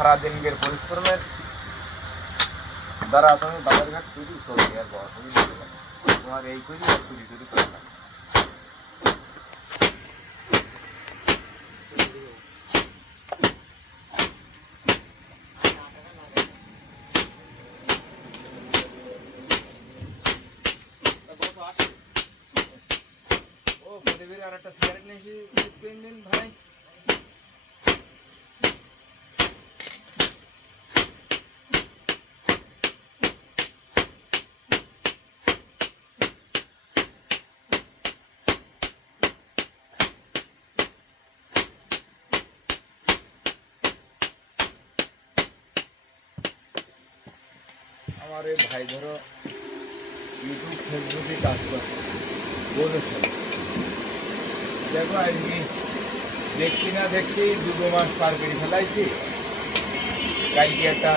সারাদিনের পরিশ্রমের দ্বারা তুমি বাজারঘাট তৈরি চলবে আর বড় তোমার এই করি আর চুরি টুরি করলাম। ও পরিবের আর একটা সিগারেট নিয়েছি দিন ভাই। আমার এই ভাই ধরো ইউটিউব ফেসবুকে কাজ করে বলেছে দেখো আজকে দেখছি না দেখছি 2 মাস পার করে ফেলাইছি। কালকে একটা